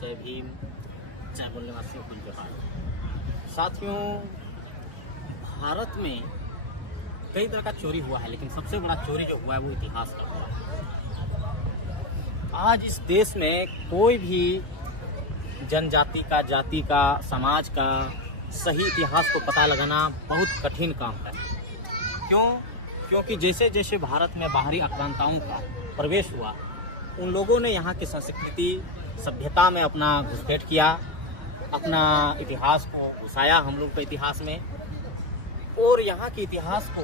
जय भीम, जय बोलने वासियों को जोहार। साथियों, भारत में कई तरह का चोरी हुआ है, लेकिन सबसे बड़ा चोरी जो हुआ है वो इतिहास का हुआ है। आज इस देश में कोई भी जनजाति का, जाति का, समाज का सही इतिहास को पता लगाना बहुत कठिन काम है। क्योंकि जैसे जैसे भारत में बाहरी आक्रांताओं का प्रवेश हुआ, उन लोगों ने यहाँ की संस्कृति, सभ्यता में अपना घुसपैठ किया, अपना इतिहास को घुसाया हम लोग के इतिहास में, और यहाँ के इतिहास को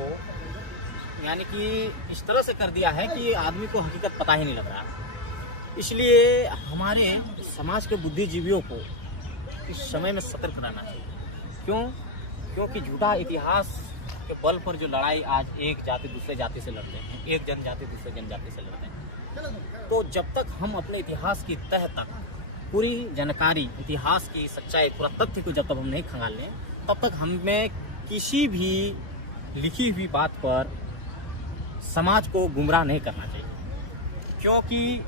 यानी कि इस तरह से कर दिया है कि आदमी को हकीकत पता ही नहीं लग रहा। इसलिए हमारे समाज के बुद्धिजीवियों को इस समय में सतर्क रहना चाहिए। क्योंकि झूठा इतिहास के बल पर जो लड़ाई आज एक जाति दूसरे जाति से लड़ते हैं, एक जनजाति दूसरे जनजाति से लड़ते हैं, तो जब तक हम अपने इतिहास की तह तक पूरी जानकारी, इतिहास की सच्चाई, पूरा तथ्य को जब तक हम नहीं खंगाल लें, तब तक हमें किसी भी लिखी हुई बात पर समाज को गुमराह नहीं करना चाहिए। क्योंकि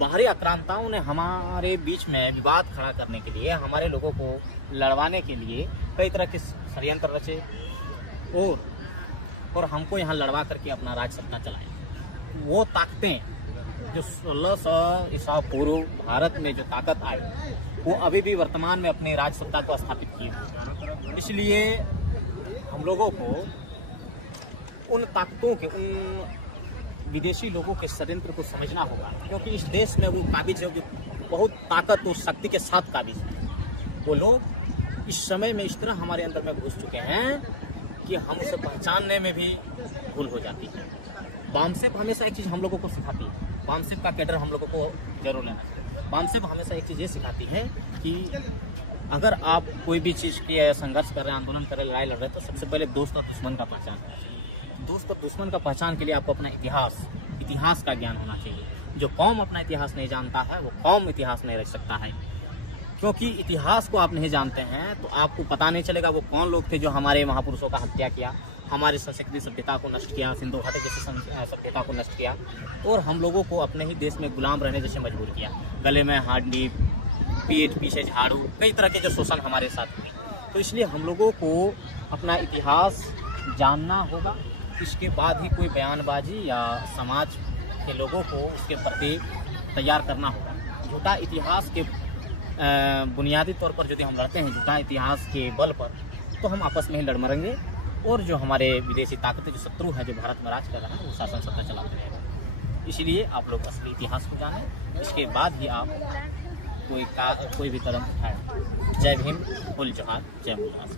बाहरी आक्रांताओं ने हमारे बीच में विवाद खड़ा करने के लिए, हमारे लोगों को लड़वाने के लिए कई तरह के षड्यंत्र रचे और हमको यहाँ लड़वा करके अपना राज सत्ता चलाए। वो ताकतें जो 1600 ईसा पूर्व भारत में जो ताकत आई, वो अभी भी वर्तमान में अपनी राज सत्ता को स्थापित की। इसलिए हम लोगों को उन ताकतों के, उन विदेशी लोगों के षड्यंत्र को समझना होगा। क्योंकि इस देश में वो काबिज है, जो बहुत ताकत और शक्ति के साथ काबिज है। वो लोग इस समय में इस तरह हमारे अंदर में घुस चुके हैं कि हम उसे पहचानने में भी भूल हो जाती है। बामसेप हमेशा एक चीज़ हम लोगों को सिखाती है, बामसेप का कैडर हम लोगों को जरूर लेना चाहिए। बामसेप हमेशा एक चीज़ ये सिखाती है कि अगर आप कोई भी चीज़ के संघर्ष कर रहे हैं, आंदोलन कर रहे हैं, लड़ाई लड़ रहे हैं, तो सबसे पहले दोस्त और दुश्मन का पहचान करना चाहिए। दोस्त और दुश्मन का पहचान के लिए आपको अपना इतिहास का ज्ञान होना चाहिए। जो कौम अपना इतिहास नहीं जानता है, वो कौम इतिहास नहीं रख सकता है। क्योंकि इतिहास को आप नहीं जानते हैं तो आपको पता नहीं चलेगा वो कौन लोग थे जो हमारे महापुरुषों का हत्या किया, हमारी संस्कृति सभ्यता को नष्ट किया, सिंधु घाटी जैसी सभ्यता को नष्ट किया, और हम लोगों को अपने ही देश में गुलाम रहने जैसे मजबूर किया। गले में हार्डी, पीठ पीछे झाड़ू, कई तरह के जो शोषण हमारे साथ हुए। तो इसलिए हम लोगों को अपना इतिहास जानना होगा। इसके बाद ही कोई बयानबाजी या समाज के लोगों को उसके प्रति तैयार करना होगा। झूठा इतिहास के बुनियादी तौर पर यदि हम लड़ते हैं, झूठा इतिहास के बल पर, तो हम आपस में ही लड़ मरेंगे, और जो हमारे विदेशी ताकतें, जो शत्रु हैं, जो भारत में राज कर रहे हैं, वो शासन सत्ता चलाते रहेंगे। इसलिए आप लोग असली इतिहास को जानें, इसके बाद ही आप कोई भी कदम उठाएं। जय भीम, बोल जोहार, जय मुलाकात।